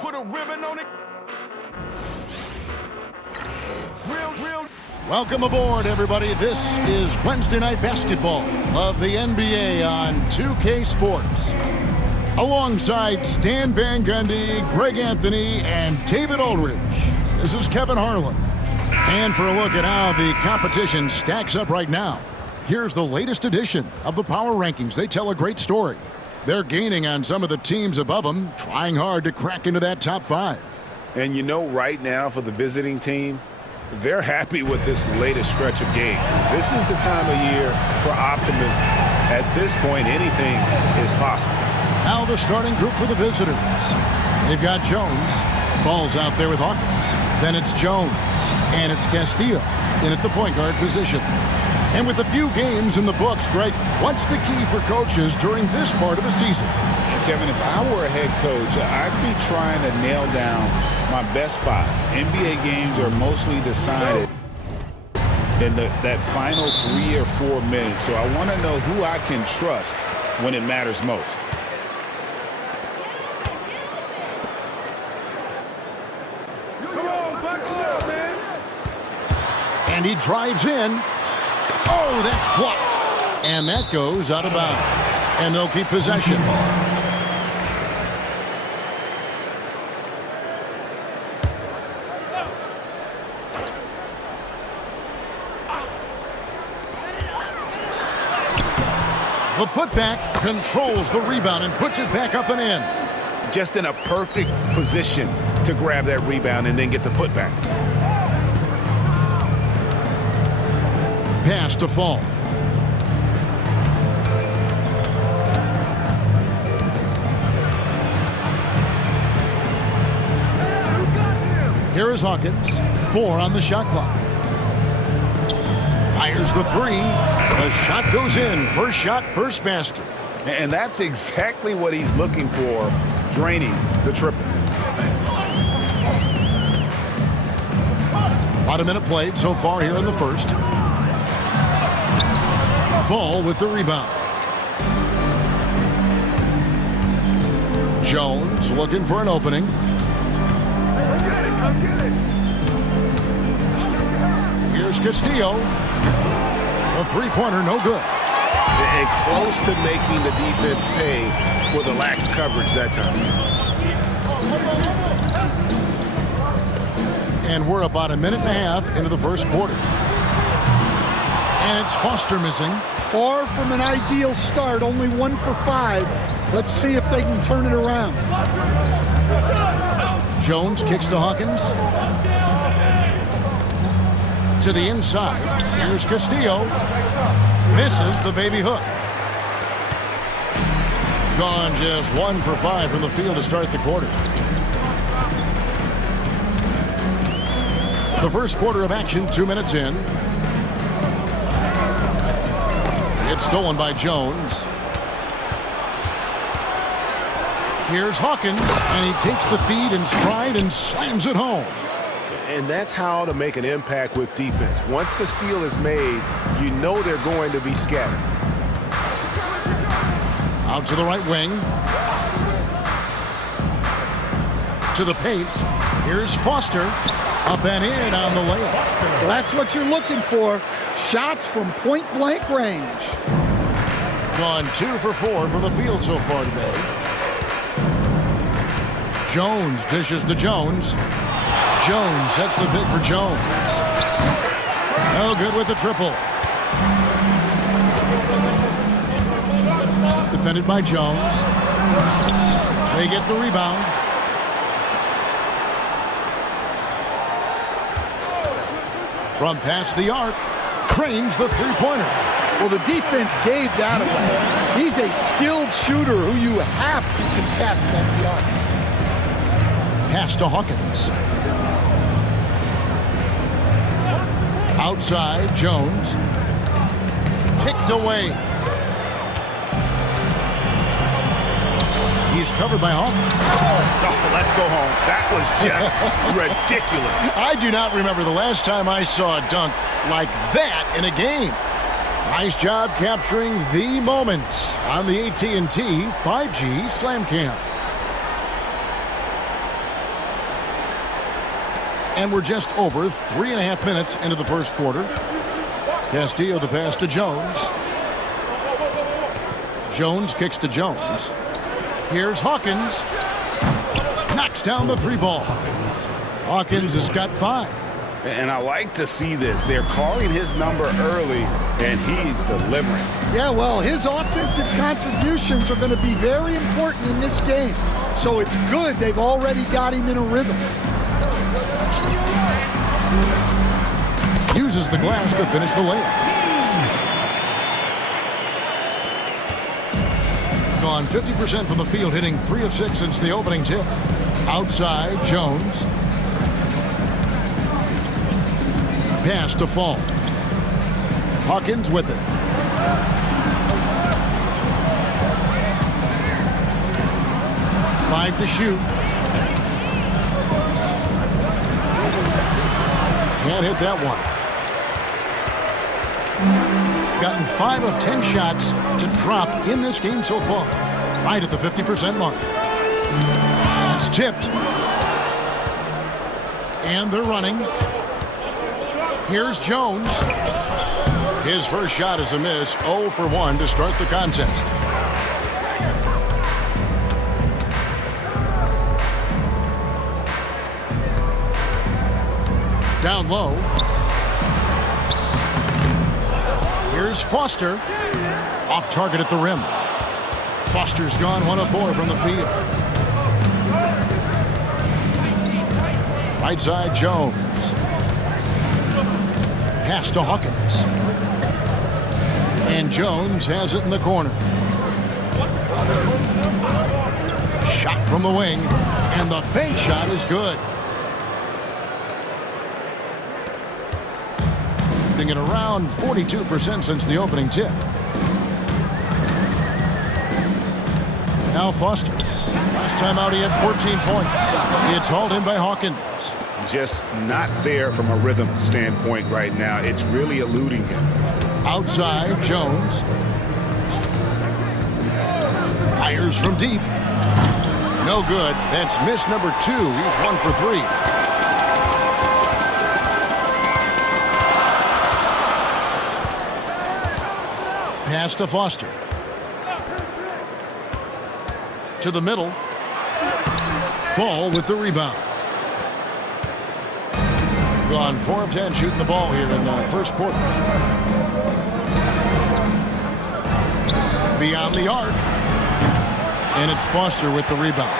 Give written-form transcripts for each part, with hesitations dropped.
Put a ribbon on it. Real. Welcome aboard, everybody. This is Wednesday Night Basketball of the NBA on 2K Sports. Alongside Stan Van Gundy, Greg Anthony, and David Aldridge, this is Kevin Harlan. And for a look at how the competition stacks up right now, here's the latest edition of the Power Rankings. They tell a great story. They're gaining on some of the teams above them, trying hard to crack into that top five. And you know, right now for the visiting team, they're happy with this latest stretch of games. This is the time of year for optimism. At this point, anything is possible. Now the starting group for the visitors. They've got Jones. Falls out there with Hawkins. Then it's Jones. And it's Castillo in at the point guard position. And with a few games in the books, Greg, what's the key for coaches during this part of the season? Kevin, if I were a head coach, I'd be trying to nail down my best five. NBA games are mostly decided in that final 3 or 4 minutes. So I want to know who I can trust when it matters most. And he drives in. Oh, that's blocked. And that goes out of bounds. And they'll keep possession. The putback controls the rebound and puts it back up and in. Just in a perfect position to grab that rebound and then get the putback. Pass to Fall. Here is Hawkins. 4 on the shot clock. Fires the 3. The shot goes in. First shot, first basket. And that's exactly what he's looking for, draining the triple. About a minute played so far here in the first. Fall with the rebound. Jones looking for an opening. Here's Castillo. The three-pointer, no good. And close to making the defense pay for the lax coverage that time. And we're about a minute and a half into the first quarter. And it's Foster missing. Far from an ideal start, only 1 for 5. Let's see if they can turn it around. Jones kicks to Hawkins. To the inside. Here's Castillo. Misses the baby hook. Gone just 1 for 5 from the field to start the quarter. The first quarter of action, 2 minutes in. It's stolen by Jones. Here's Hawkins, and he takes the feed in stride and slams it home. And that's how to make an impact with defense. Once the steal is made, you know they're going to be scattered. Out to the right wing. To the paint. Here's Foster. Up and in on the layup. Well, that's what you're looking for. Shots from point-blank range. Gone 2 for 4 from the field so far today. Jones dishes to Jones. Jones sets the pick for Jones. No good with the triple. Defended by Jones. They get the rebound. From past the arc, cranes the three-pointer. Well, the defense gave that away. He's a skilled shooter who you have to contest at the arc. Pass to Hawkins. Outside, Jones. Picked away. He's covered by Hawkins. Oh, let's go home. That was just ridiculous. I do not remember the last time I saw a dunk like that in a game. Nice job capturing the moments on the AT&T 5G Slam Cam. And we're just over 3.5 minutes into the first quarter. Castillo the pass to Jones. Jones kicks to Jones. Here's Hawkins. Knocks down the 3 ball. Hawkins has got 5. And I like to see this. They're calling his number early, and he's delivering. Yeah, well, his offensive contributions are going to be very important in this game. So it's good they've already got him in a rhythm. Uses the glass to finish the layup. Gone 50% from the field, hitting 3 of 6 since the opening tip. Outside, Jones. Pass to Fall. Hawkins with it. Five to shoot. Can't hit that one. Gotten 5 of 10 shots to drop in this game so far. Right at the 50% mark. It's tipped. And they're running. Here's Jones. His first shot is a miss. 0 for 1 to start the contest. Down low. Here's Foster. Off target at the rim. Foster's gone 1 of 4 from the field. Right side, Jones. Pass to Hawkins. And Jones has it in the corner. Shot from the wing. And the bank shot is good. At around 42% since the opening tip. Now Foster. Last time out he had 14 points. It's hauled in by Hawkins. Just not there from a rhythm standpoint right now. It's really eluding him. Outside, Jones. Fires from deep. No good. That's miss number 2. He's 1 for 3. Pass to Foster. To the middle. Fall with the rebound. Gone 4 of 10 shooting the ball here in the first quarter. Beyond the arc. And it's Foster with the rebound.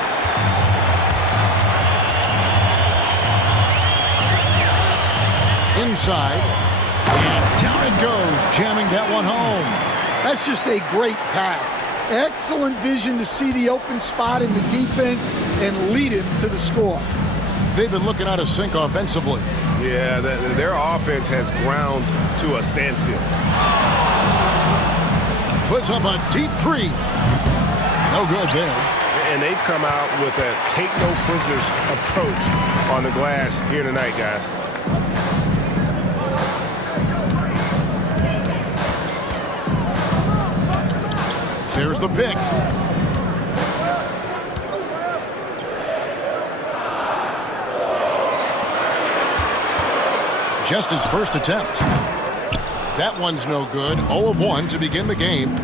Inside. And down it goes, jamming that one home. That's just a great pass. Excellent vision to see the open spot in the defense and lead him to the score. They've been looking out of sync offensively. Yeah, their offense has ground to a standstill. Puts up a deep 3. No good there. And they've come out with a take-no-prisoners approach on the glass here tonight, guys. There's the pick. Just his first attempt. That one's no good. 0 of 1 to begin the game.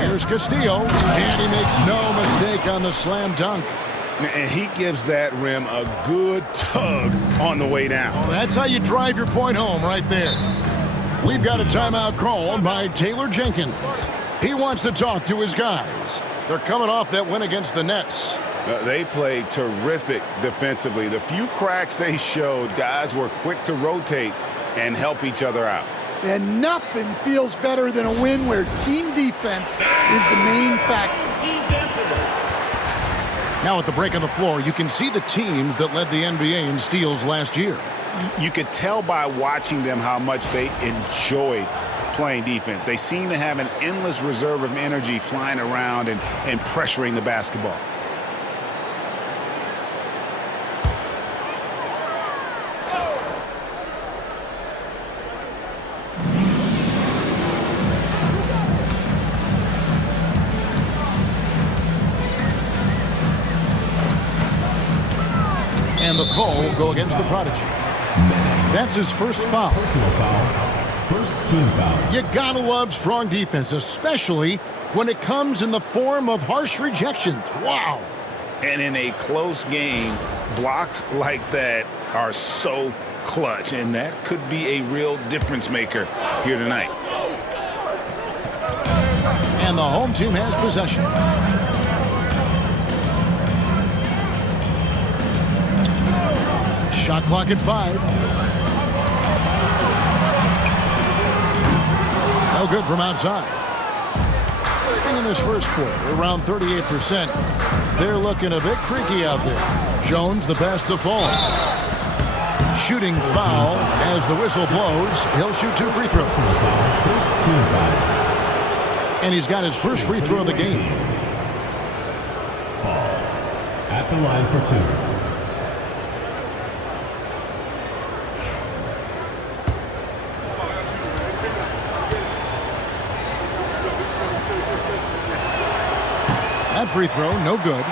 Here's Castillo. And he makes no mistake on the slam dunk. And he gives that rim a good tug on the way down. Well, that's how you drive your point home right there. We've got a timeout called by Taylor Jenkins. He wants to talk to his guys. They're coming off that win against the Nets. They played terrific defensively. The few cracks they showed, guys were quick to rotate and help each other out. And nothing feels better than a win where team defense is the main factor. Now at the break on the floor, you can see the teams that led the NBA in steals last year. You could tell by watching them how much they enjoyed playing defense. They seem to have an endless reserve of energy flying around and pressuring the basketball. And the call will go against the prodigy. That's his first foul. Personal foul. First team foul. You gotta love strong defense, especially when it comes in the form of harsh rejections. Wow. And in a close game, blocks like that are so clutch, and that could be a real difference maker here tonight. And the home team has possession. Shot clock at 5. No good from outside. And in this first quarter, around 38%. They're looking a bit creaky out there. Jones the best to fall. Shooting foul as the whistle blows. He'll shoot 2 free throws. First team foul. And he's got his first free throw of the game. Foul. At the line for 2. That free throw, no good.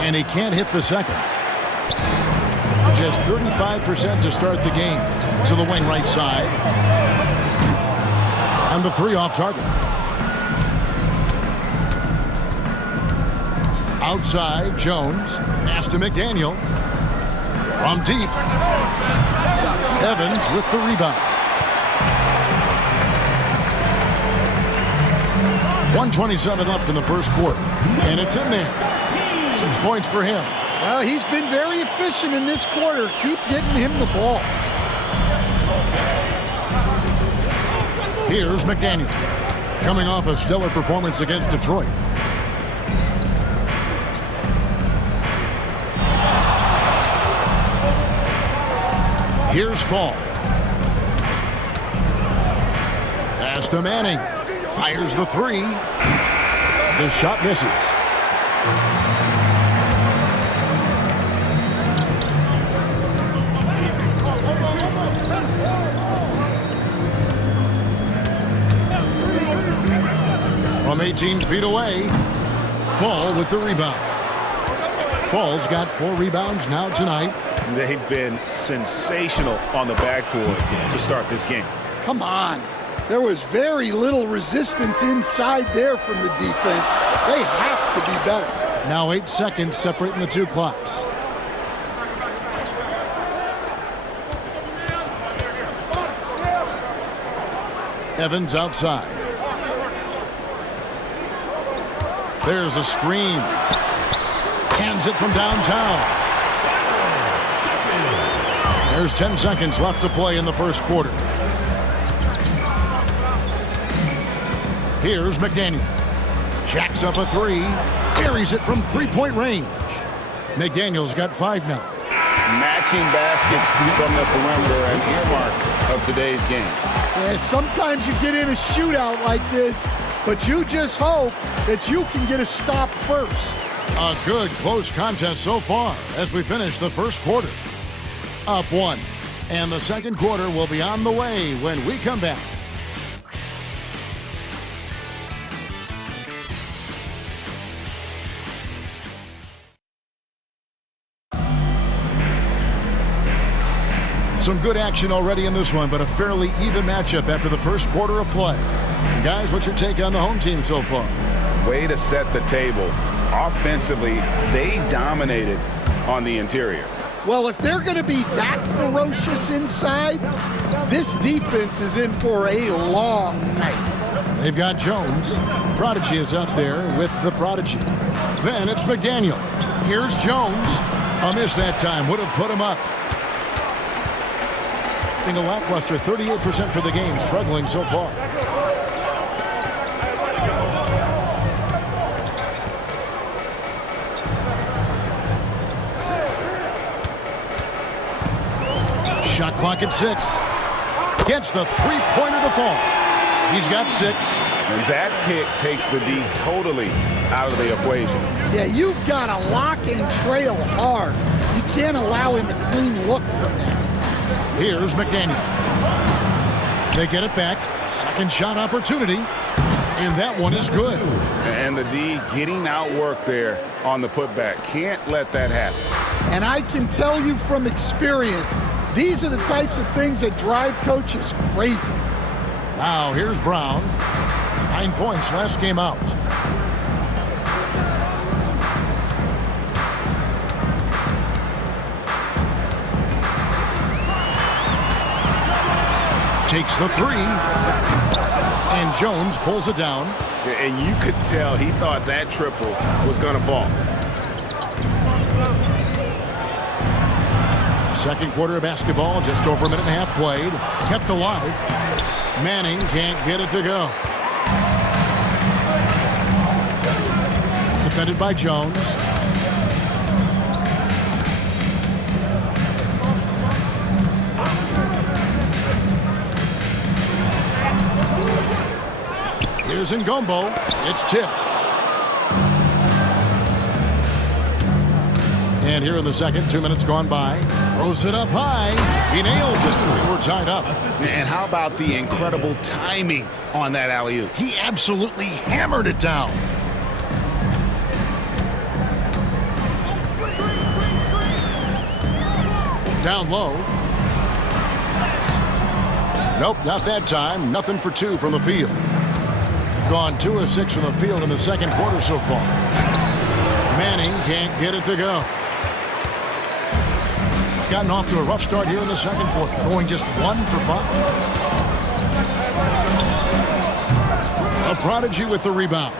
And he can't hit the second. Just 35% to start the game. To the wing right side. And the 3 off target. Outside, Jones. Pass to McDaniel. From deep. Evans with the rebound. 1:27 left in the first quarter. And it's in there. 6 points for him. Well, he's been very efficient in this quarter. Keep getting him the ball. Here's McDaniel, coming off a stellar performance against Detroit. Here's Fall. Pass to Manning. Fires the 3. The shot misses. From 18 feet away, Fall with the rebound. Fall's got 4 rebounds now tonight. They've been sensational on the backboard to start this game. Come on. There was very little resistance inside there from the defense. They have to be better. Now 8 seconds separating the 2 clocks. Evans outside. There's a screen. Hands it from downtown. There's 10 seconds left to play in the first quarter. Here's McDaniel. Jacks up a 3. Buries it from 3-point range. McDaniel's got 5 now. Matching baskets from the perimeter, an earmark of today's game. Yeah, sometimes you get in a shootout like this, but you just hope that you can get a stop first. A good close contest so far as we finish the first quarter. Up 1. And the second quarter will be on the way when we come back. Some good action already in this one, but a fairly even matchup after the first quarter of play. Guys, what's your take on the home team so far? Way to set the table. Offensively, they dominated on the interior. Well, if they're going to be that ferocious inside, this defense is in for a long night. They've got Jones. Prodigy is up there with the prodigy. Then it's McDaniel. Here's Jones. A miss that time. Would have put him up. A lackluster 38% for the game, struggling so far. Shot clock at 6. Gets the 3-pointer to fall. He's got 6. And that pick takes the D totally out of the equation. Yeah, you've got to lock and trail hard. You can't allow him a clean look from there. Here's McDaniel. They get it back. Second shot opportunity. And that one is good. And the D getting outworked there on the putback. Can't let that happen. And I can tell you from experience, these are the types of things that drive coaches crazy. Now here's Brown. 9 points last game out. Takes the 3. And Jones pulls it down. And you could tell he thought that triple was going to fall. Second quarter of basketball, just over a minute and a half played. Kept alive. Manning can't get it to go. Defended by Jones. Here's Ngombo. It's tipped. And here in the second, 2 minutes gone by. Throws it up high. He nails it. And we're tied up. And how about the incredible timing on that alley-oop? He absolutely hammered it down. Down low. Nope, not that time. Nothing for 2 from the field. Gone 2 of 6 from the field in the second quarter so far. Manning can't get it to go. Gotten off to a rough start here in the second quarter, going just 1 for 5. A Prodigy with the rebound.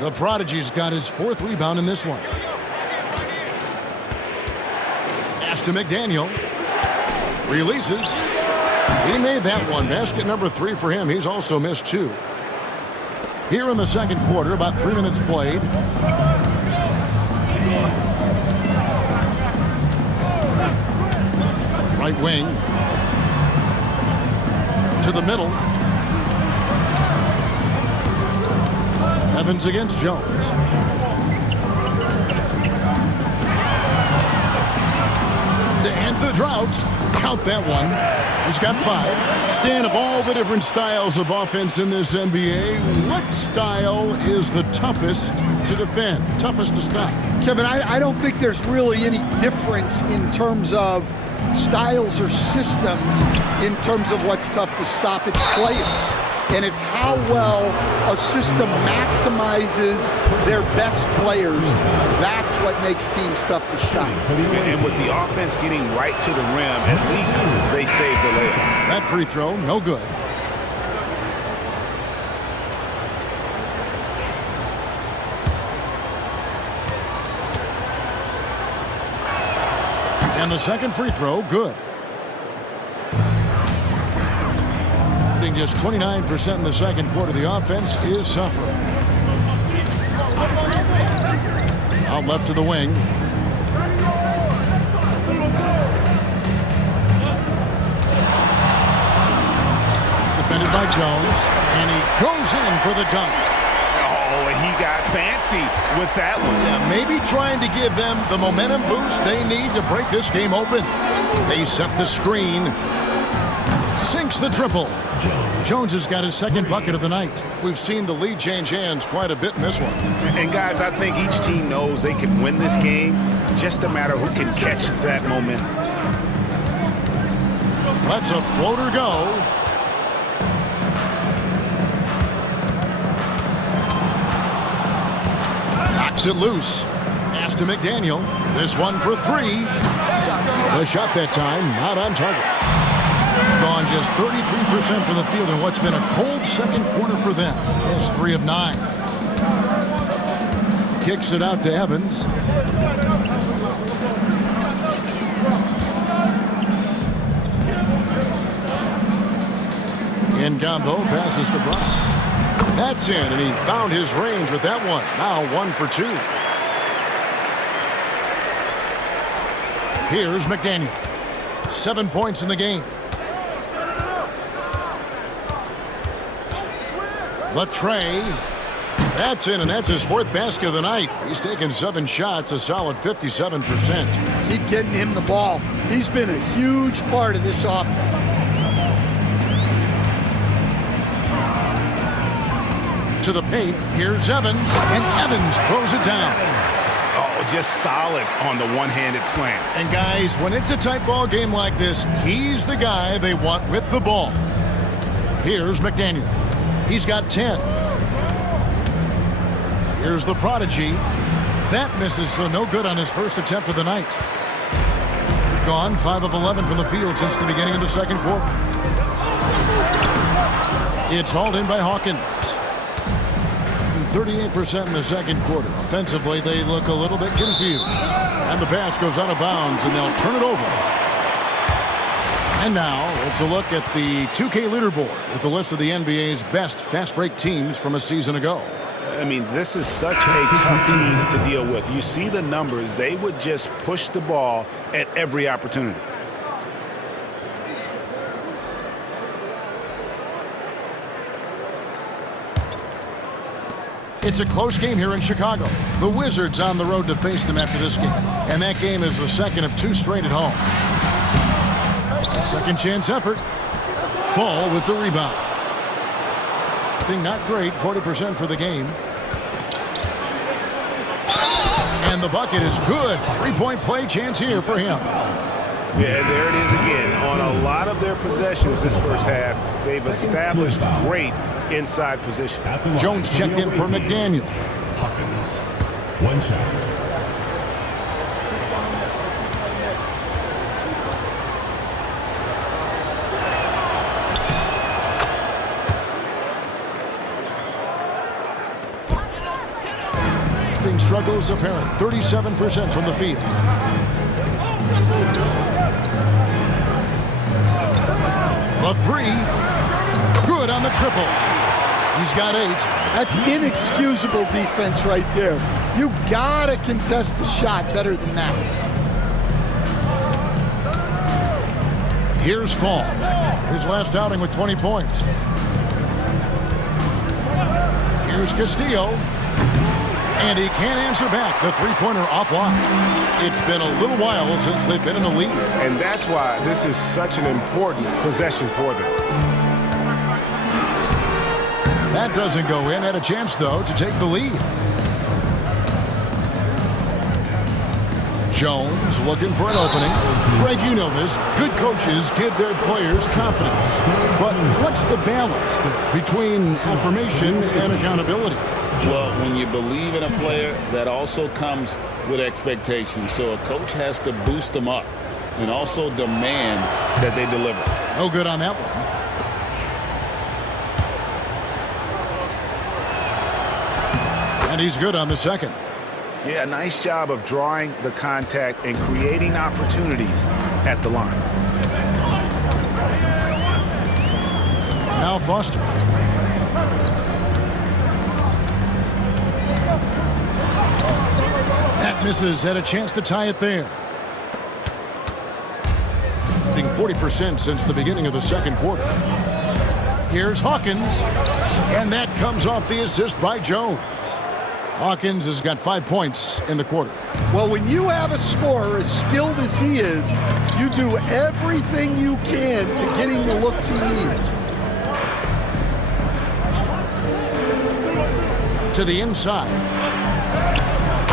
The Prodigy's got his 4th rebound in this one. Pass to McDaniel. Releases. He made that one. Basket number 3 for him. He's also missed 2. Here in the second quarter, about 3 minutes played. Right wing. To the middle. Evans against Jones. To end the drought. Count that one. He's got 5. Stan, of all the different styles of offense in this NBA, what style is the toughest to defend, toughest to stop? Kevin, I don't think there's really any difference in terms of styles or systems in terms of what's tough to stop. It's players. And it's how well a system maximizes their best players. That's what makes teams tough to stop. And with the offense getting right to the rim, at least they saved the layup. That free throw, no good. And the second free throw, good. Just 29% in the second quarter. The offense is suffering. Out left to the wing. Defended by Jones. And he goes in for the dunk. Oh, he got fancy with that one. Yeah, maybe trying to give them the momentum boost they need to break this game open. They set the screen. Sinks the triple. Jones has got his second bucket of the night. We've seen the lead change hands quite a bit in this one. And guys, I think each team knows they can win this game. Just a matter who can catch that momentum. Let's a floater go. Knocks it loose. Pass to McDaniel. This one for 3. The shot that time, not on target. Gone just 33% from the field in what's been a cold second quarter for them. Just 3 of 9. Kicks it out to Evans. Ngombo passes to Brown. That's in, and he found his range with that one. Now 1 for 2. Here's McDaniel. 7 points in the game. The tray. That's in, and that's his 4th basket of the night. He's taken 7 shots, a solid 57%. Keep getting him the ball. He's been a huge part of this offense. To the paint, here's Evans, and Evans throws it down. Oh, just solid on the one-handed slam. And guys, when it's a tight ball game like this, he's the guy they want with the ball. Here's McDaniel. He's got 10. Here's the prodigy. That misses, so no good on his first attempt of the night. Gone 5 of 11 from the field since the beginning of the second quarter. It's hauled in by Hawkins. 38% in the second quarter. Offensively, they look a little bit confused. And the pass goes out of bounds, and they'll turn it over. And now, it's a look at the 2K leaderboard with the list of the NBA's best fast break teams from a season ago. I mean, this is such a tough team to deal with. You see the numbers. They would just push the ball at every opportunity. It's a close game here in Chicago. The Wizards on the road to face them after this game. And that game is the second of 2 straight at home. It's a second chance effort. Fall with the rebound. Being not great, 40% for the game. And the bucket is good. 3-point play chance here for him. Yeah, there it is again. On a lot of their possessions this first half, they've established great inside position. Jones checked in for McDaniel. Hawkins. 1 shot. Struggles apparent. 37% from the field. The 3. Good on the triple. He's got 8. That's inexcusable defense right there. You gotta contest the shot better than that. Here's Fall. His last outing with 20 points. Here's Castillo. And he can't answer back. The 3-pointer offline. It's been a little while since they've been in the lead. And that's why this is such an important possession for them. That doesn't go in. Had a chance, though, to take the lead. Jones looking for an opening. Greg, you know this. Good coaches give their players confidence. But what's the balance there between affirmation and accountability? Well, when you believe in a player, that also comes with expectations. So a coach has to boost them up and also demand that they deliver. No good on that one. And he's good on the second. Yeah, nice job of drawing the contact and creating opportunities at the line. Now Foster. That misses. Had a chance to tie it there. Being 40% since the beginning of the second quarter. Here's Hawkins. And that comes off the assist by Jones. Hawkins has got 5 points in the quarter. Well, when you have a scorer as skilled as he is, you do everything you can to get him the looks he needs. To the inside.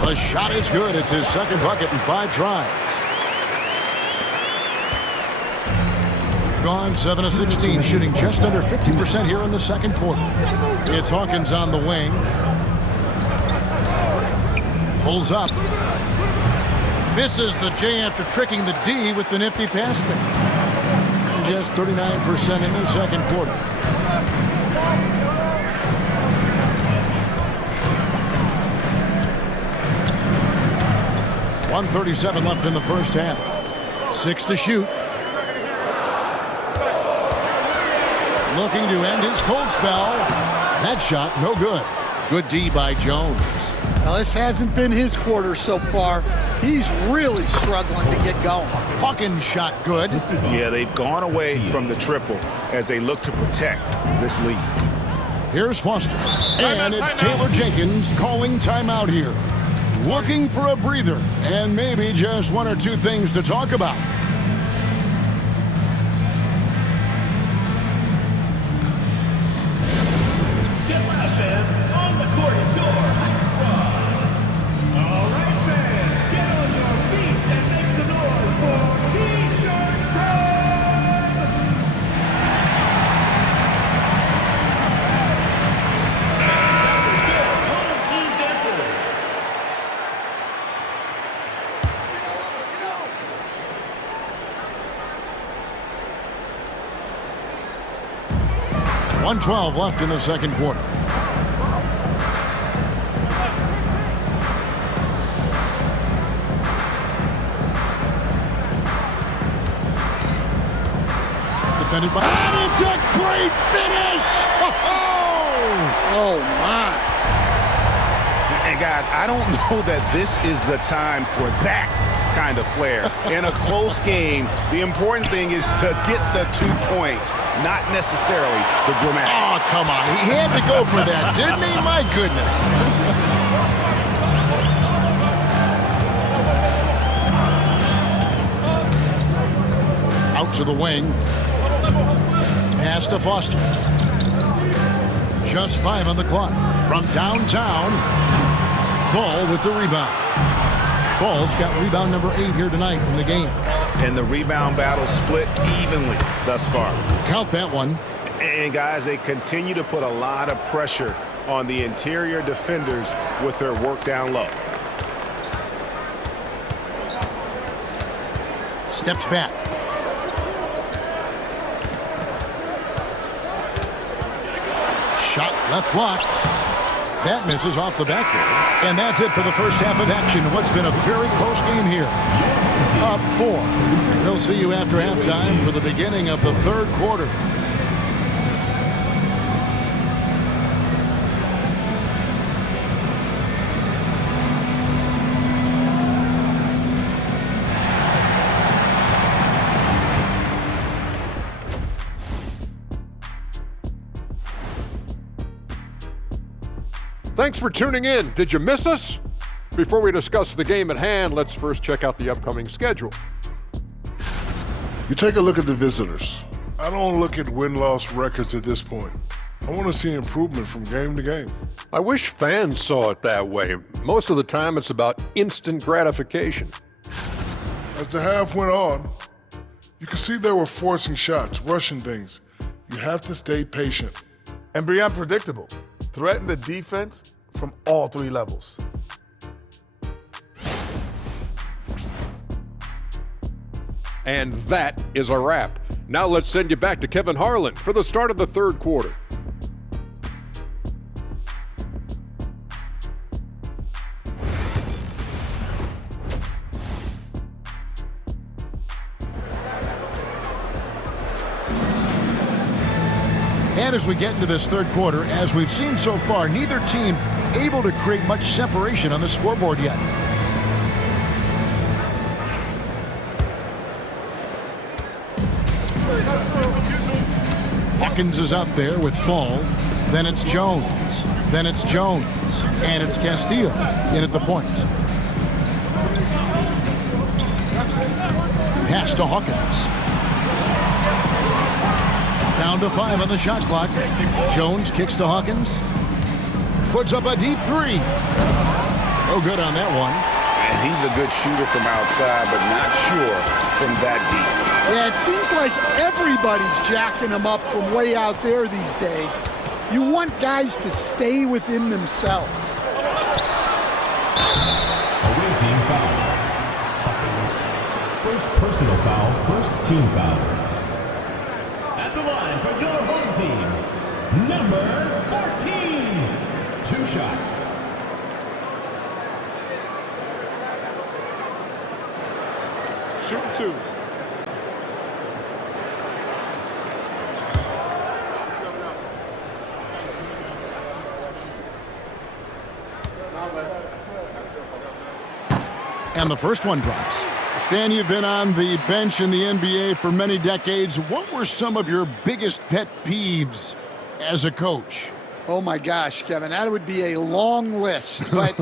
The shot is good. It's his second bucket in 5 tries. Gone 7 of 16, shooting just under 50% here in the second quarter. It's Hawkins on the wing. Pulls up. Misses the J after tricking the D with the nifty pass fake. Just 39% in the second quarter. .137 left in the first half. 6 to shoot. Looking to end his cold spell. That shot, no good. Good D by Jones. Now, this hasn't been his quarter so far. He's really struggling to get going. Hawkins shot good. Yeah, they've gone away from the triple as they look to protect this lead. Here's Foster. And it's Taylor Jenkins calling timeout here. Looking for a breather and maybe just one or two things to talk about. Get loud, fans. On the court is your hype squad. All right, fans, get on your feet and make some noise for T-shirt time! Home team dancer. .112 left in the second quarter. Defended by... And it's a great finish! Oh, my. And guys, I don't know that this is the time for that kind of flair. In a close game, the important thing is to get the 2 points, not necessarily the dramatics. Oh, come on. He had to go for that, didn't he? My goodness. Out to the wing. Pass to Foster. Just 5 on the clock. From downtown, Fall with the rebound. Fall's got rebound number 8 here tonight in the game. And the rebound battle split evenly thus far. Count that one. And guys, they continue to put a lot of pressure on the interior defenders with their work down low. Steps back. Shot left block. That misses off the backboard. And that's it for the first half of action. What's been a very close game here. Up 4. We'll see you after halftime for the beginning of the third quarter. Thanks for tuning in. Did you miss us? Before we discuss the game at hand, let's first check out the upcoming schedule. You take a look at the visitors. I don't look at win-loss records at this point. I want to see improvement from game to game. I wish fans saw it that way. Most of the time, it's about instant gratification. As the half went on, you could see they were forcing shots, rushing things. You have to stay patient. And be unpredictable. Threaten the defense from all 3 levels. And that is a wrap. Now let's send you back to Kevin Harlan for the start of the third quarter. And as we get into this third quarter, as we've seen so far, neither team able to create much separation on the scoreboard yet. Hawkins is out there with Fall. Then it's Jones. Then it's Jones. And it's Castillo in at the point. Pass to Hawkins. Down to 5 on the shot clock. Jones kicks to Hawkins. Puts up a deep 3. No good on that one. And he's a good shooter from outside, but not sure from that deep. Yeah, it seems like everybody's jacking them up from way out there these days. You want guys to stay within themselves. Away team foul. Hawkins. First personal foul, first team foul. At the line for your home team, number 14. 2 shots. Shoot 2. And the first one drops. Stan, you've been on the bench in the NBA for many decades. What were some of your biggest pet peeves as a coach? Oh my gosh, Kevin, that would be a long list. But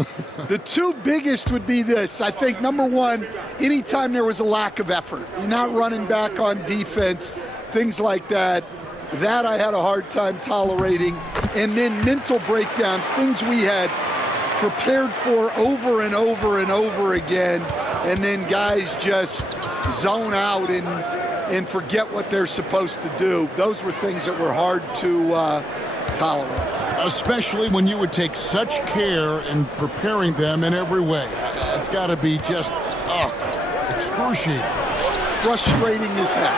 the two biggest would be this. I think, number one, anytime there was a lack of effort, you're not running back on defense, things like that, that I had a hard time tolerating. And then mental breakdowns, things we had prepared for over and over and over again, and then guys just zone out and forget what they're supposed to do. Those were things that were hard to tolerate. Especially when you would take such care in preparing them in every way. It's got to be just excruciating. Frustrating as heck.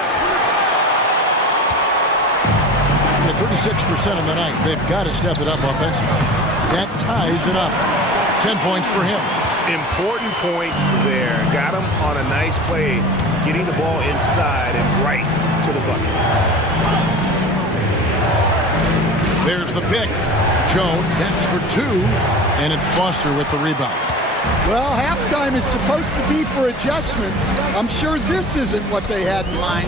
At 36% of the night, they've got to step it up offensively. That ties it up. 10 points for him. Important points there. Got him on a nice play, getting the ball inside and right to the bucket. There's the pick. Jones hits for 2, and it's Foster with the rebound. Well, halftime is supposed to be for adjustments. I'm sure this isn't what they had in mind.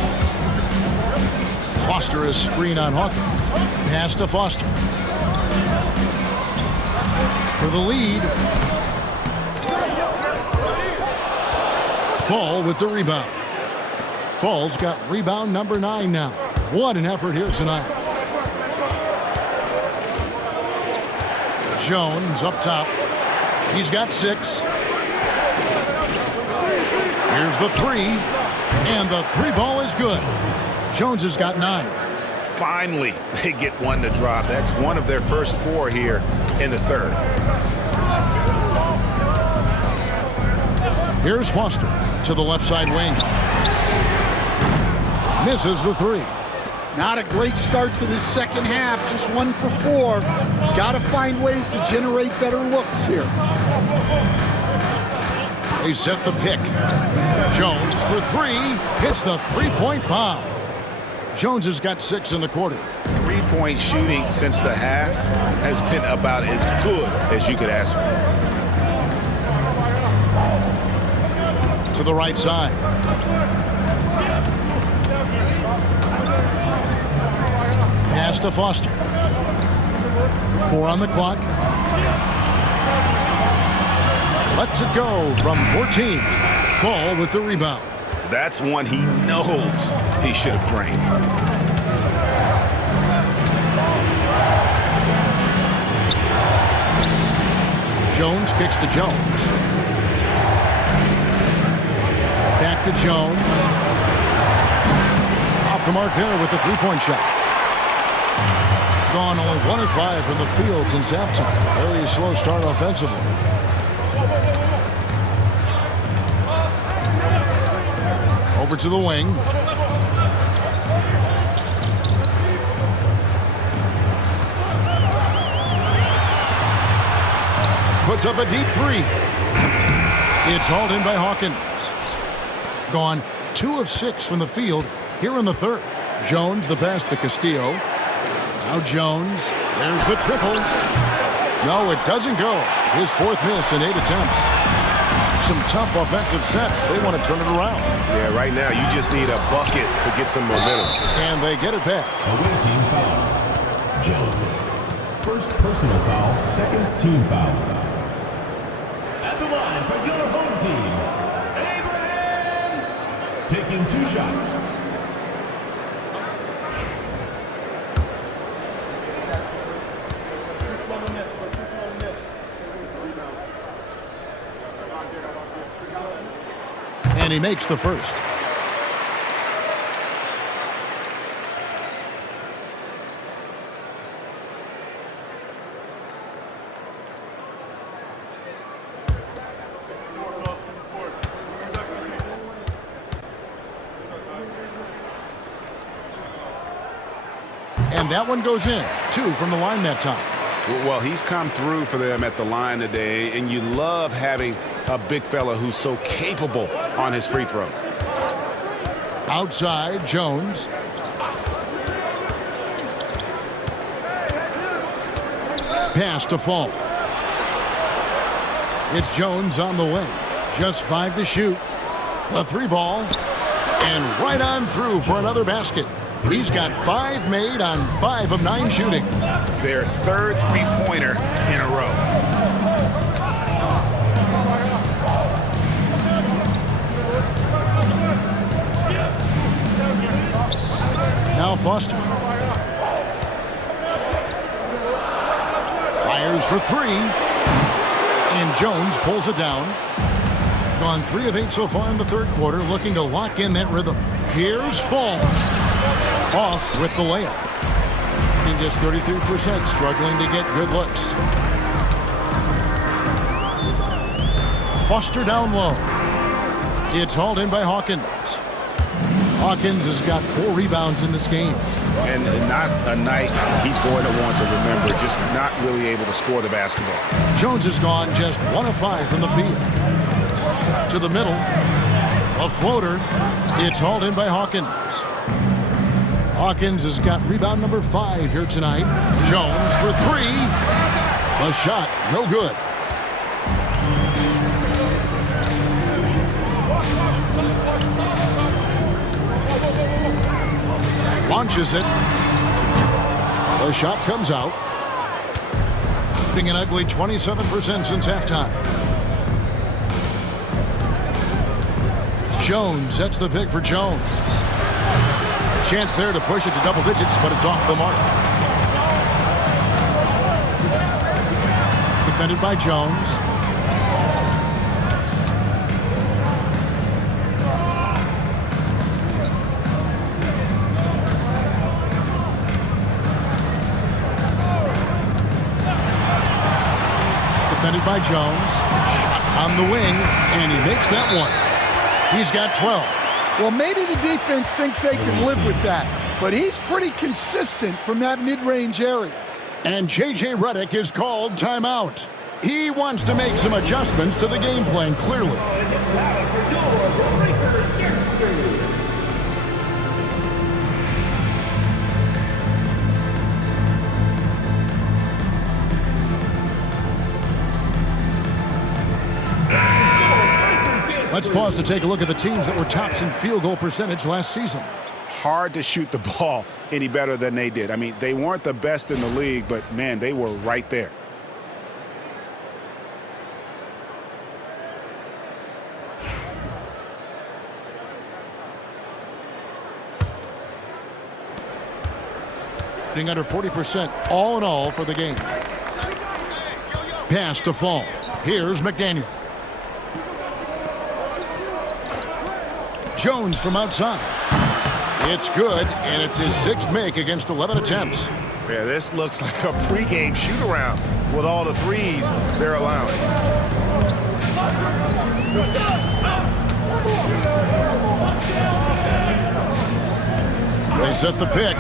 Foster is screen on Hawkins. Pass to Foster. For the lead. Fall with the rebound. Fall's got rebound number 9 now. What an effort here tonight. Jones up top. He's got 6. Here's the 3. And the 3 ball is good. Jones has got 9. Finally, they get one to drop. That's one of their first 4 here in the third. Here's Foster to the left side wing. Misses the 3. Not a great start to the second half. Just 1 for 4. Got to find ways to generate better looks here. They set the pick. Jones for 3. Hits the 3-point bomb. Jones has got 6 in the quarter. 3-point shooting since the half has been about as good as you could ask for. To the right side. Pass to Foster. 4 on the clock. Lets it go from 14. Fall with the rebound. That's one he knows he should have drained. Jones kicks to Jones. Back to Jones. Off the mark there with the 3-point shot. Gone only 1 of 5 from the field since halftime. Very slow start offensively. Over to the wing. Puts up a deep 3. It's hauled in by Hawkins. Gone 2 of 6 from the field here in the third. Jones the pass to Castillo. Now Jones. There's the triple. No, it doesn't go. His 4th miss in 8 attempts. Some tough offensive sets. They want to turn it around. Yeah, right now you just need a bucket to get some momentum. And they get it back. Away team foul. Jones. First personal foul, 2nd team foul. At the line for your home team, Abraham. Taking 2 shots. And he makes the first. And that one goes in. 2 from the line that time. Well, he's come through for them at the line today, and you love having a big fella who's so capable on his free throws. Outside, Jones. Pass to Fall. It's Jones on the wing. Just 5 to shoot. The 3 ball. And right on through for another basket. He's got 5 made on 5 of 9 shooting. Their third three-pointer in a row. Now Foster. Fires for 3. And Jones pulls it down. Gone 3 of 8 so far in the third quarter, looking to lock in that rhythm. Here's Fall. Off with the layup. And just 33%, struggling to get good looks. Foster down low. It's hauled in by Hawkins. Hawkins has got 4 rebounds in this game. And not a night he's going to want to remember, just not really able to score the basketball. Jones has gone just 1 of 5 from the field. To the middle. A floater. It's hauled in by Hawkins. Hawkins has got rebound number 5 here tonight. Jones for 3. A shot, no good. Launches it. The shot comes out. Being an ugly 27% since halftime. Jones, that's the pick for Jones. A chance there to push it to double digits, but it's off the mark. Defended by Jones. Defended by Jones. Shot on the wing, and he makes that one. He's got 12. Well, maybe the defense thinks they can live with that, but he's pretty consistent from that mid-range area. And J.J. Redick is called timeout. He wants to make some adjustments to the game plan, clearly. Let's pause to take a look at the teams that were tops in field goal percentage last season. Hard to shoot the ball any better than they did. I mean, they weren't the best in the league, but, man, they were right there. Getting under 40% all in all for the game. Pass to Fall. Here's McDaniel. Jones from outside. It's good, and it's his 6th make against 11 attempts. Yeah, this looks like a pregame shoot-around with all the threes they're allowing. They set the pick.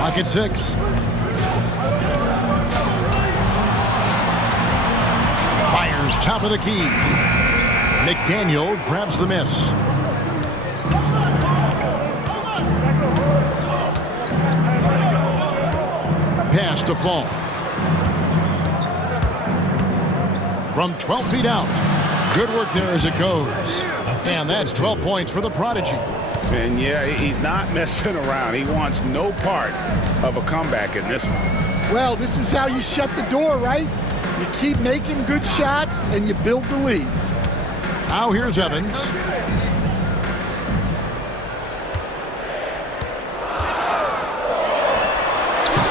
Pocket 6. Fires top of the key. McDaniel grabs the miss. Pass to Fall. From 12 feet out. Good work there as it goes. And that's 12 points for the Prodigy. And, yeah, he's not messing around. He wants no part of a comeback in this one. Well, this is how you shut the door, right? You keep making good shots, and you build the lead. Now here's Evans.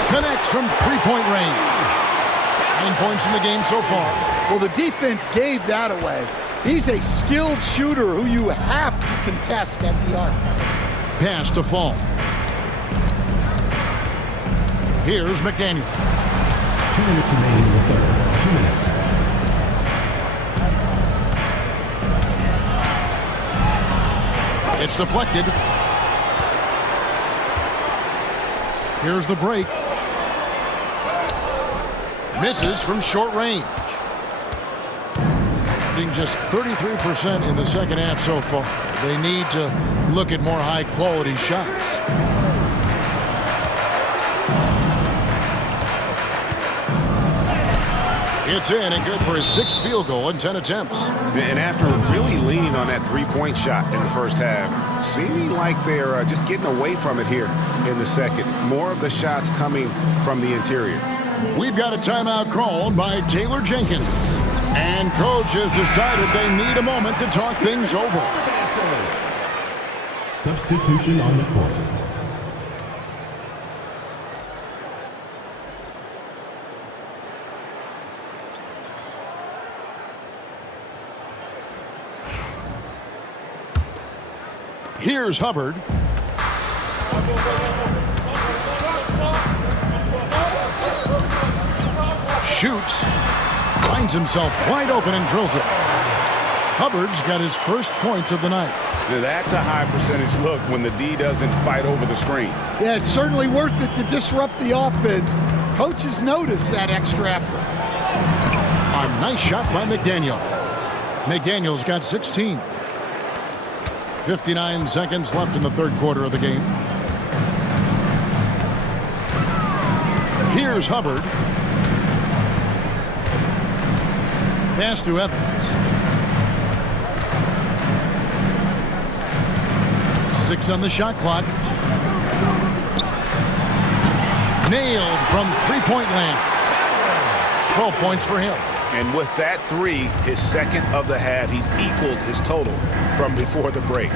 Connects from three-point range. 9 points in the game so far. Well, the defense gave that away. He's a skilled shooter who you have to contest at the arc. Pass to Fall. Here's McDaniel. 2 minutes remaining in the third. 2 minutes. It's deflected. Here's the break. Misses from short range. Shooting just 33% in the second half so far. They need to look at more high-quality shots. It's in and good for his 6th field goal in 10 attempts. And after really leaning on that three-point shot in the first half, seeming like they're just getting away from it here in the second. More of the shots coming from the interior. We've got a timeout called by Taylor Jenkins. And coach has decided they need a moment to talk things over. Substitution on the court. Here's Hubbard. Shoots. Finds himself wide open and drills it. Hubbard's got his first points of the night. That's a high percentage look when the D doesn't fight over the screen. Yeah, it's certainly worth it to disrupt the offense. Coaches notice that extra effort. A nice shot by McDaniel. McDaniel's got 16. 59 seconds left in the third quarter of the game. Here's Hubbard. Pass to Evans. 6 on the shot clock. Nailed from three-point land. 12 points for him. And with that 3, his second of the half, he's equaled his total from before the break.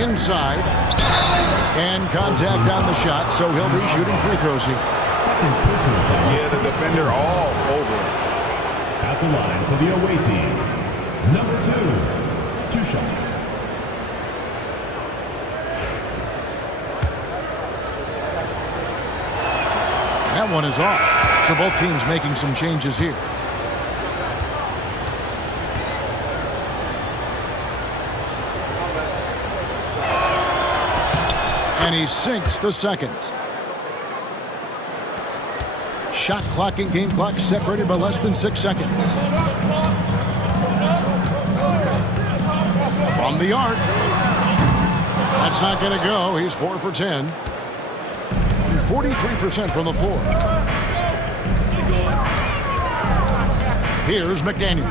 Inside. And contact on the shot, so he'll be shooting free throws here. Yeah, the defender all over him. At the line for the away team, number 2, 2 shots. That one is off. So both teams making some changes here. And he sinks the second. Shot clock and game clock separated by less than 6 seconds. From the arc. That's not going to go. He's 4 for 10. 43% from the floor. Here's McDaniel.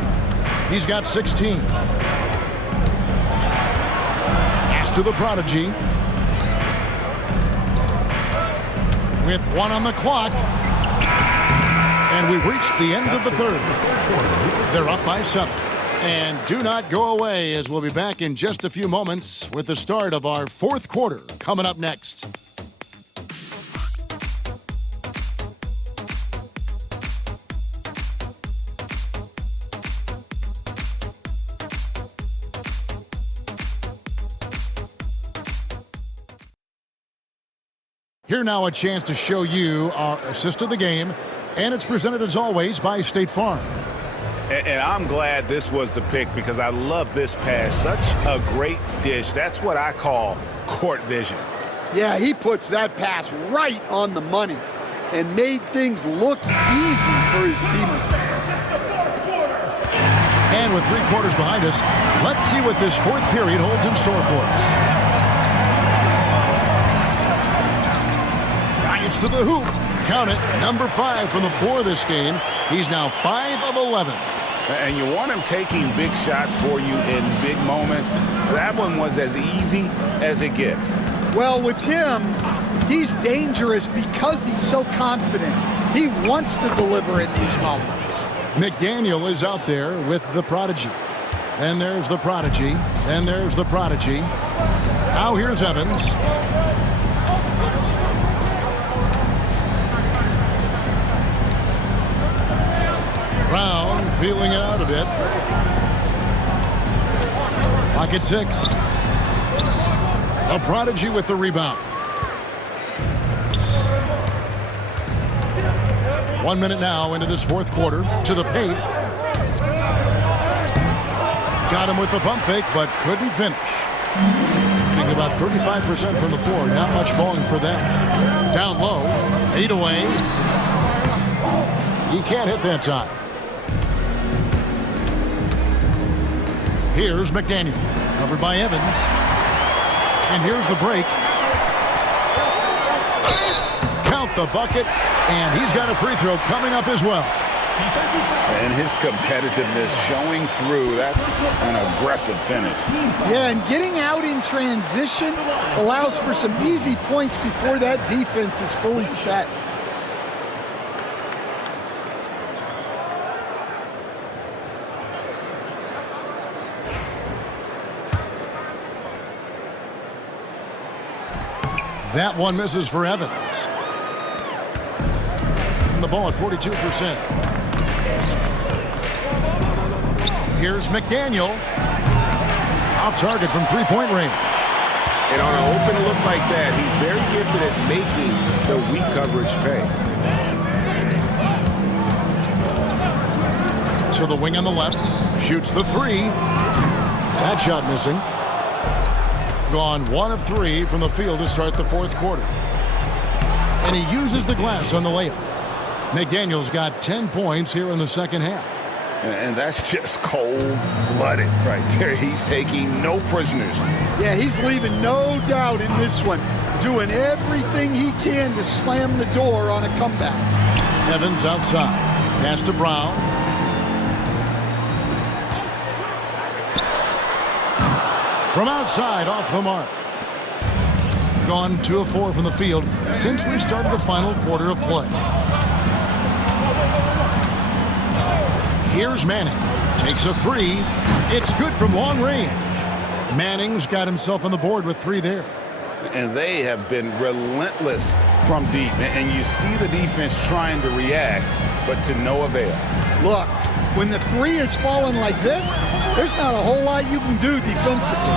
He's got 16. Pass to the prodigy. With 1 on the clock. And we've reached the end of the third. They're up by 7. And do not go away, as we'll be back in just a few moments with the start of our fourth quarter coming up next. Here now a chance to show you our assist of the game, and it's presented as always by State Farm. And I'm glad this was the pick because I love this pass. Such a great dish. That's what I call court vision. Yeah, he puts that pass right on the money and made things look easy for his teammate. And with 3 quarters behind us, let's see what this fourth period holds in store for us. Drives to the hoop. Count it, number 5 from the floor this game. He's now 5 of 11. And you want him taking big shots for you in big moments. That one was as easy as it gets. Well, with him, he's dangerous because he's so confident. He wants to deliver in these moments. McDaniel is out there with the prodigy. Then there's the prodigy. Then there's the prodigy. Now here's Evans. Brown feeling it out a bit. Clock at 6. A prodigy with the rebound. 1 minute now into this fourth quarter. To the paint. Got him with the pump fake, but couldn't finish. Shooting about 35% from the floor. Not much falling for them. Down low. Fade away. He can't hit that time. Here's McDaniel. Covered by Evans. And here's the break. Count the bucket. And he's got a free throw coming up as well. Defensive foul. And his competitiveness showing through. That's an aggressive finish. Yeah, and getting out in transition allows for some easy points before that defense is fully set. That one misses for Evans. And the ball at 42%. Here's McDaniel. Off target from three-point range. And on an open look like that, he's very gifted at making the weak coverage pay. To the wing on the left. Shoots the three. That shot missing. Gone 1 of 3 from the field to start the fourth quarter. And he uses the glass on the layup. McDaniel's got 10 points here in the second half. And that's just cold-blooded right there. He's taking no prisoners. Yeah, he's leaving no doubt in this one. Doing everything he can to slam the door on a comeback. Evans outside. Pass to Brown. From outside, off the mark. Gone 2 of 4 from the field since we started the final quarter of play. Here's Manning. Takes a three. It's good from long range. Manning's got himself on the board with 3 there. And they have been relentless from deep. And you see the defense trying to react, but to no avail. Look, when the 3 is falling like this, there's not a whole lot you can do defensively.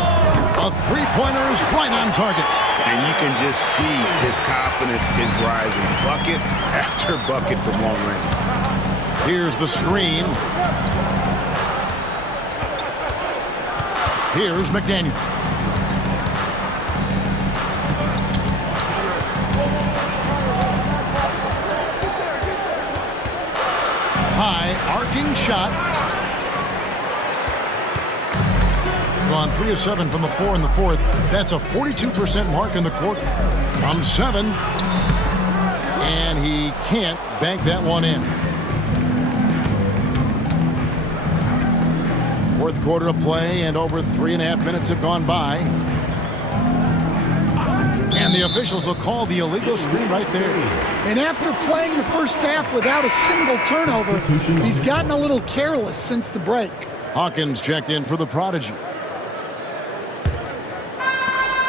A three-pointer is right on target. And you can just see his confidence is rising. Bucket after bucket from long range. Here's the screen. Here's McDaniel. High, arcing shot. Gone 3 of 7 from the floor in the fourth. That's a 42% mark in the quarter. From 7. And he can't bank that one in. Fourth quarter of play, and over 3.5 minutes have gone by. And the officials will call the illegal screen right there. And after playing the first half without a single turnover, he's gotten a little careless since the break. Hawkins checked in for the Prodigy.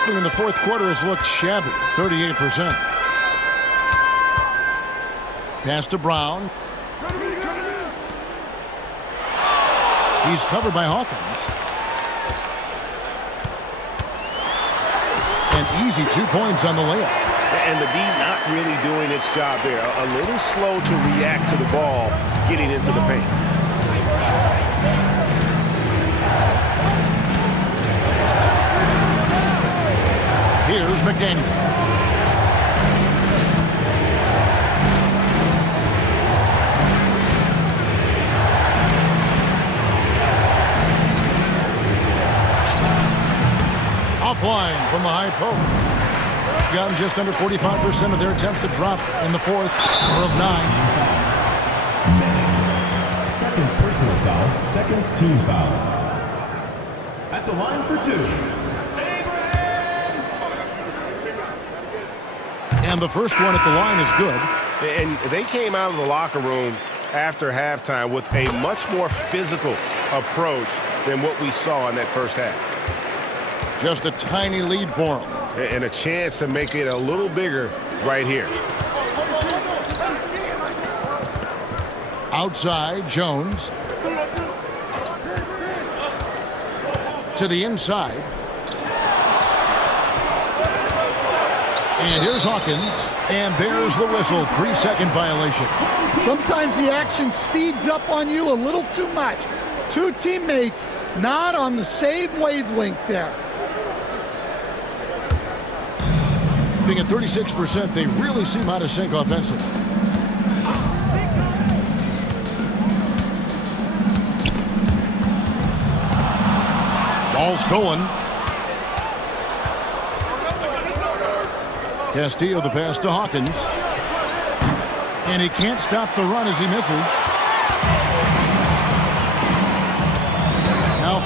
In the fourth quarter has looked shabby, 38%. Pass to Brown. He's covered by Hawkins. An easy 2 points on the layup. And the D not really doing its job there. A little slow to react to the ball getting into the paint. Here's McDaniel. Offline from the high post. Gotten just under 45% of their attempts to drop in the fourth of 9. Second personal foul, second team foul. At the line for 2. And the first one at the line is good. And they came out of the locker room after halftime with a much more physical approach than what we saw in that first half. Just a tiny lead for him. And a chance to make it a little bigger right here. Outside, Jones. To the inside. And here's Hawkins. And there's the whistle. 3-second violation. Sometimes the action speeds up on you a little too much. 2 teammates not on the same wavelength there. Being at 36%, they really seem out of sync offensively. Ball stolen. Castillo the pass to Hawkins. And he can't stop the run as he misses.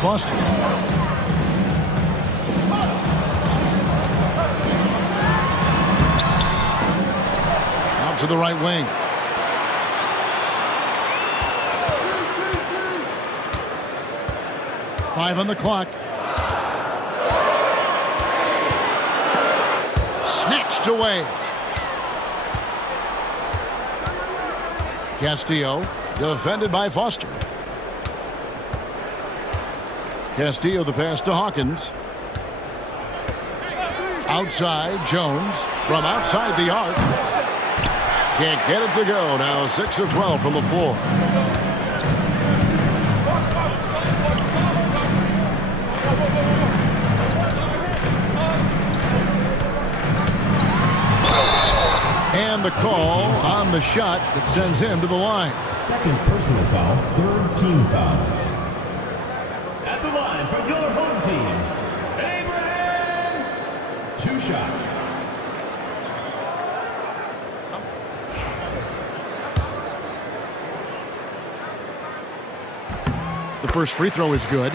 Foster. Out to the right wing. Five on the clock. Snatched away. Castillo defended by Foster. Castillo the pass to Hawkins. Outside Jones from outside the arc. Can't get it to go. Now 6 of 12 from the floor. And the call on the shot that sends him to the line. Second personal foul, third team foul. At the line for your home team, Abraham. 2 shots. The first free throw is good.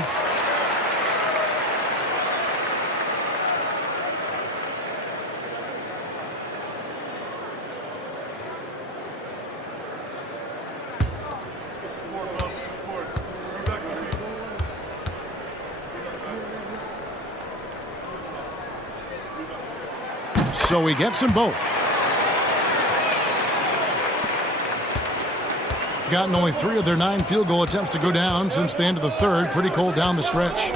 So he gets them both. Gotten only 3 of their 9 field goal attempts to go down since the end of the third. Pretty cold down the stretch.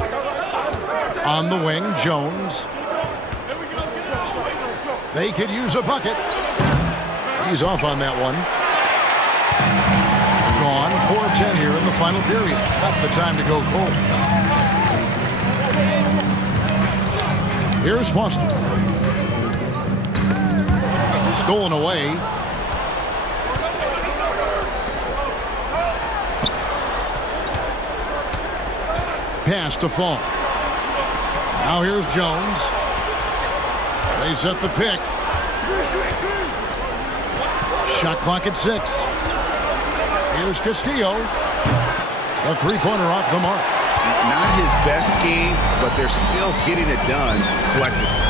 On the wing, Jones. They could use a bucket. He's off on that one. Gone. 4 of 10 here in the final period. Not the time to go cold. Here's Foster. Stolen away. Pass to Fall. Now here's Jones. They set the pick. Shot clock at 6. Here's Castillo. A 3-pointer off the mark. Not his best game, but they're still getting it done collectively.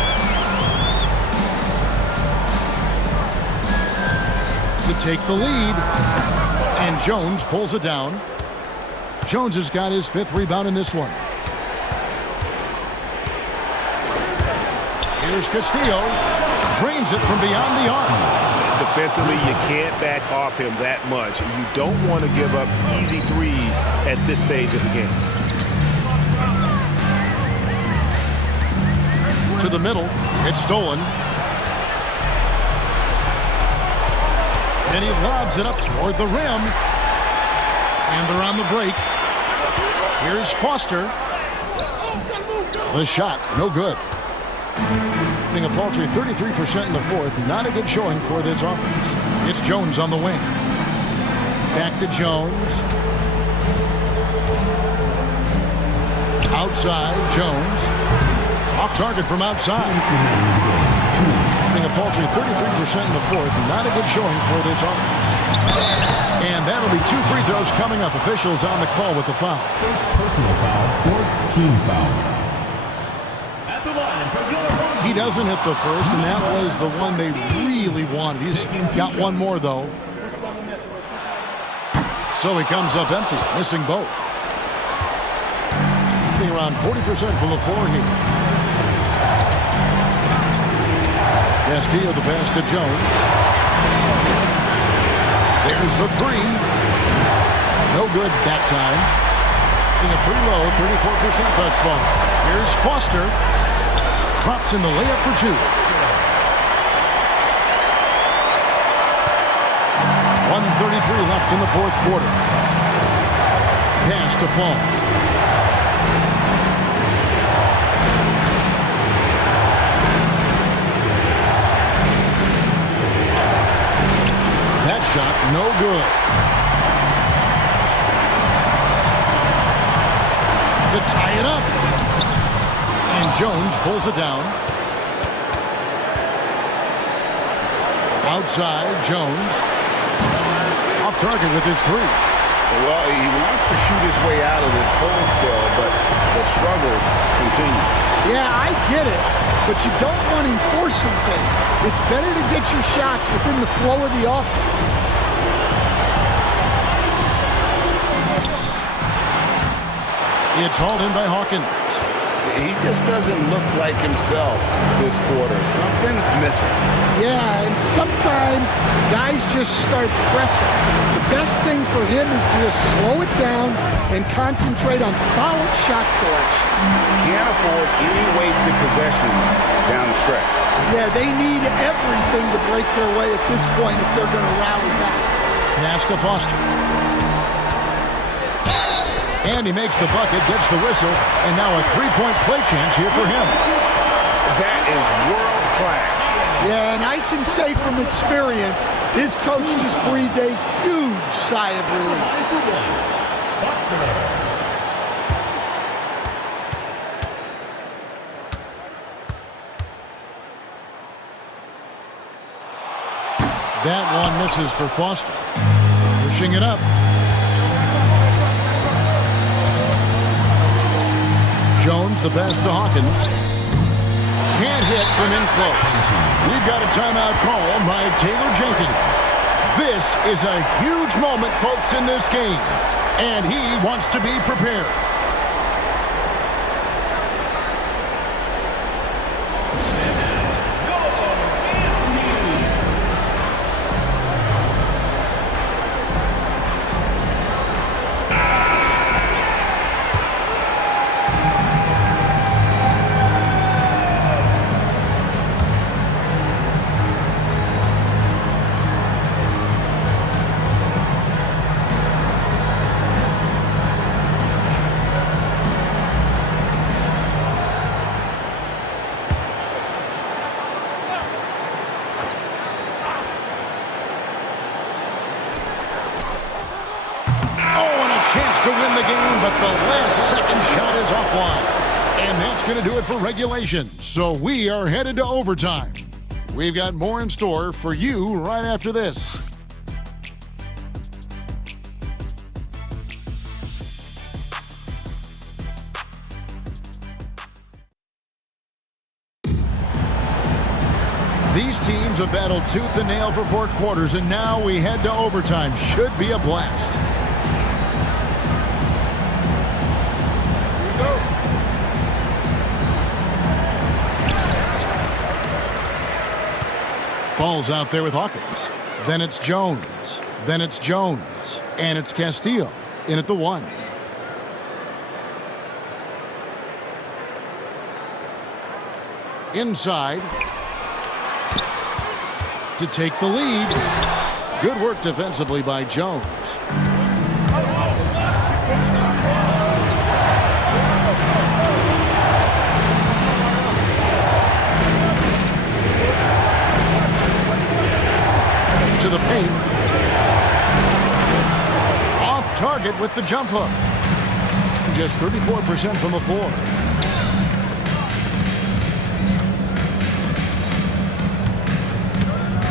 To take the lead, and Jones pulls it down. Jones has got his 5th rebound in this one. Here's Castillo, drains it from beyond the arc. Defensively, you can't back off him that much. You don't want to give up easy threes at this stage of the game. To the middle, it's stolen. And he lobs it up toward the rim. And they're on the break. Here's Foster. The shot, no good. Hitting a paltry 33% in the fourth. Not a good showing for this offense. It's Jones on the wing. Back to Jones. Outside, Jones. Off target from outside. Hitting a paltry 33% in the fourth. Not a good showing for this offense. And that'll be 2 free throws coming up. Officials on the call with the foul. First personal foul, fourth team foul. At the line for your home team. He doesn't hit the first, and that was the one they really wanted. He's got one more, though. So he comes up empty, missing both. Being around 40% from the floor here. Castillo the pass to Jones. There's the 3. No good that time. Being a pretty low 34% thus far. Here's Foster. Drops in the layup for 2. 1:33 left in the fourth quarter. Pass to Fall. That shot, no good. To tie it up. And Jones pulls it down. Outside, Jones. Off target with his 3. Well, he wants to shoot his way out of this cold spell, but the struggles continue. Yeah, I get it, but you don't want him forcing things. It's better to get your shots within the flow of the offense. It's hauled in by Hawkins. He just doesn't look like himself this quarter. Something's missing. Yeah, and sometimes guys just start pressing. The best thing for him is to just slow it down and concentrate on solid shot selection. Can't afford any wasted possessions down the stretch. Yeah, they need everything to break their way at this point if they're going to rally back. Pass to Foster. And he makes the bucket, gets the whistle, and now a three-point play chance here for him. That is world class. Yeah, and I can say from experience, his coach just breathed a huge sigh of relief. That one misses for Foster. Pushing it up. Jones, the pass to Hawkins. Can't hit from in close. We've got a timeout call by Taylor Jenkins. This is a huge moment, folks, in this game. And he wants to be prepared. To win the game, but the last second shot is offline. And that's going to do it for regulation. So we are headed to overtime. We've got more in store for you right after this. These teams have battled tooth and nail for 4 quarters, and now we head to overtime. Should be a blast. Falls out there with Hawkins. Then it's Jones. Then it's Jones. And it's Castillo in at the 1. Inside to take the lead. Good work defensively by Jones. To the paint. Off target with the jump hook. Just 34% from the floor.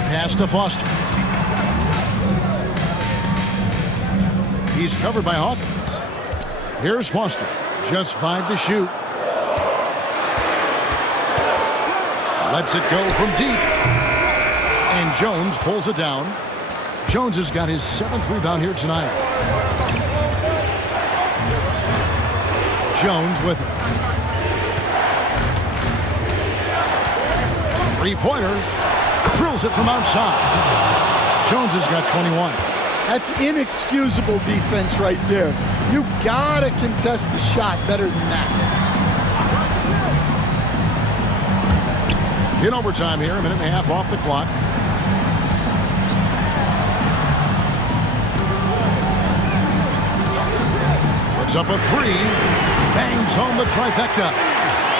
Pass to Foster. He's covered by Hawkins. Here's Foster. Just 5 to shoot. Lets it go from deep. And Jones pulls it down. Jones has got his 7th rebound here tonight. Jones with it. 3-pointer. Drills it from outside. Jones has got 21. That's inexcusable defense right there. You gotta contest the shot better than that. In overtime here, a minute and a half off the clock. Puts up a 3. Bangs home the trifecta.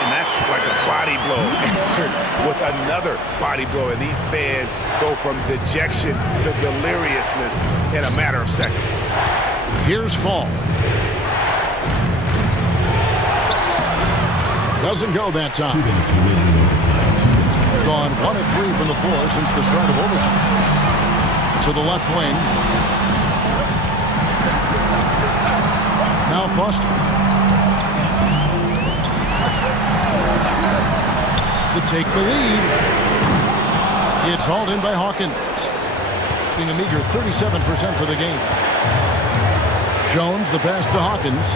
And that's like a body blow answered with another body blow. And these fans go from dejection to deliriousness in a matter of seconds. Here's Fall. Doesn't go that time. Gone 1 of 3 from the floor since the start of overtime. To the left wing. Now Foster. To take the lead. It's hauled in by Hawkins. Being a meager 37% for the game. Jones, the pass to Hawkins.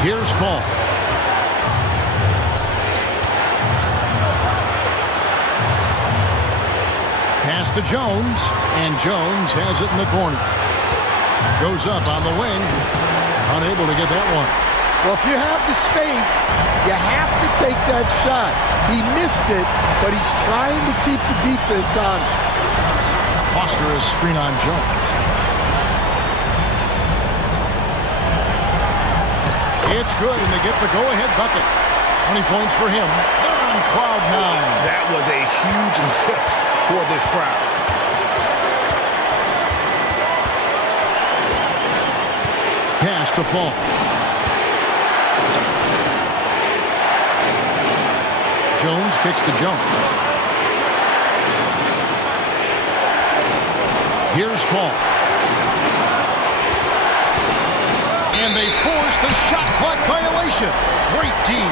Here's Fall. Pass to Jones, and Jones has it in the corner. Goes up on the wing. Unable to get that one. Well, if you have the space, you have to take that shot. He missed it, but he's trying to keep the defense honest. Foster is screen on Jones. It's good, and they get the go-ahead bucket. 20 points for him. They're on cloud nine. That was a huge lift for this crowd. Pass to Fall. Jones kicks to Jones. Here's Fall. And they force the shot clock violation. Great team.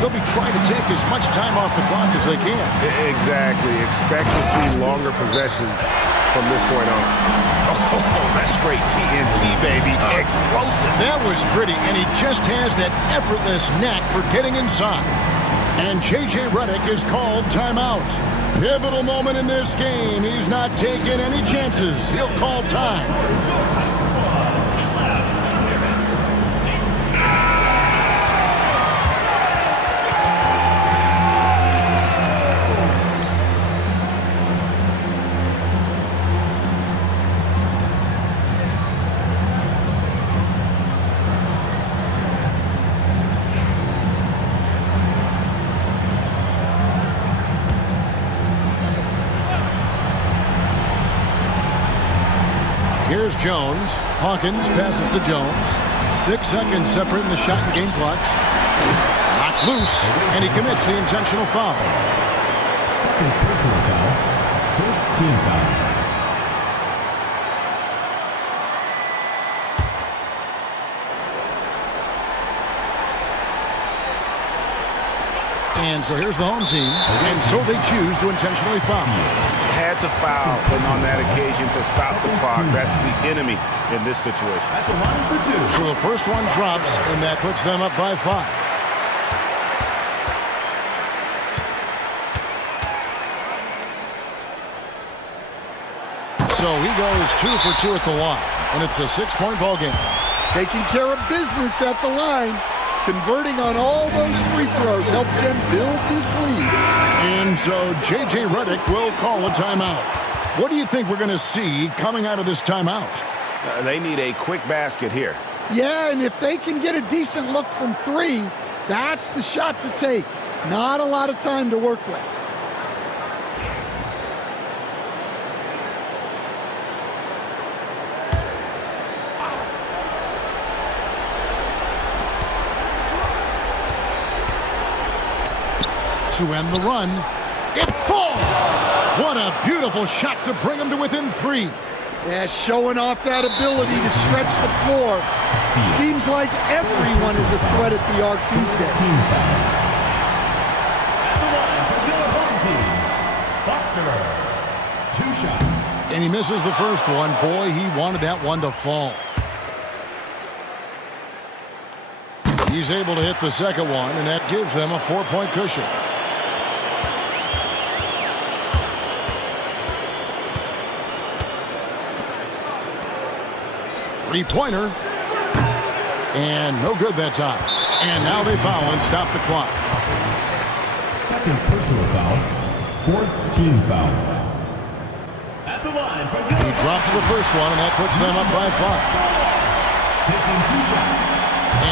They'll be trying to take as much time off the clock as they can. Exactly. Expect to see longer possessions from this point on. Oh, that's straight TNT, baby. Explosive. That was pretty, and he just has that effortless knack for getting inside. And J.J. Redick is called timeout. Pivotal moment in this game. He's not taking any chances. He'll call time. Here's Jones. Hawkins passes to Jones. 6 seconds separating the shot and game clocks. Knocked loose, and he commits the intentional foul. Second personal foul. First team foul. And so here's the home team, and so they choose to intentionally foul. Had to foul, but on that occasion to stop the clock. That's the enemy in this situation. At the line for two. So the first one drops, and that puts them up by 5. So he goes 2 for 2 at the line, and it's a 6-point ball game. Taking care of business at the line. Converting on all those free throws helps them build this lead. And so J.J. Redick will call a timeout. What do you think we're going to see coming out of this timeout? They need a quick basket here. Yeah, and if they can get a decent look from 3, that's the shot to take. Not a lot of time to work with. To end the run, it falls! What a beautiful shot to bring them to within 3. Yeah, showing off that ability to stretch the floor. Seems like everyone is a threat at the arc these days. Team foul. At the line for your home team. Buster. 2 shots. And he misses the first one. Boy, he wanted that one to fall. He's able to hit the second one, and that gives them a 4-point cushion. Three-pointer. And no good that time. And now they foul and stop the clock. Second personal foul. Fourth team foul. At the line for He drops the first one, and that puts them up by 5. taking 2 shots.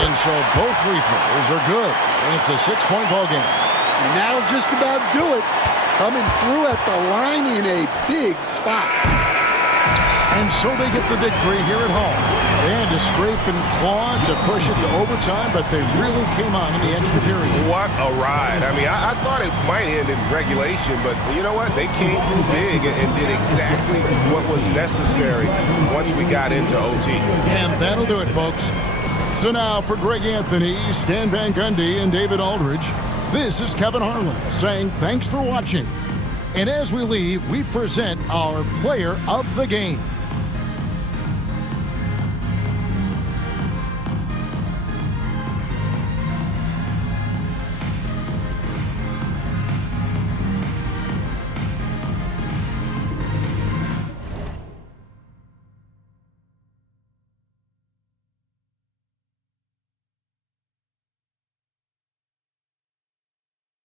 And so both free throws are good. And it's a 6-point ball game. And that'll just about do it. Coming through at the line in a big spot. And so they get the victory here at home. They had to scrape and claw to push it to overtime, but they really came on in the extra period. What a ride. I mean, I thought it might end in regulation, but you know what? They came through big and did exactly what was necessary once we got into OT. And that'll do it, folks. So now for Greg Anthony, Stan Van Gundy, and David Aldridge, this is Kevin Harlan saying thanks for watching. And as we leave, we present our player of the game.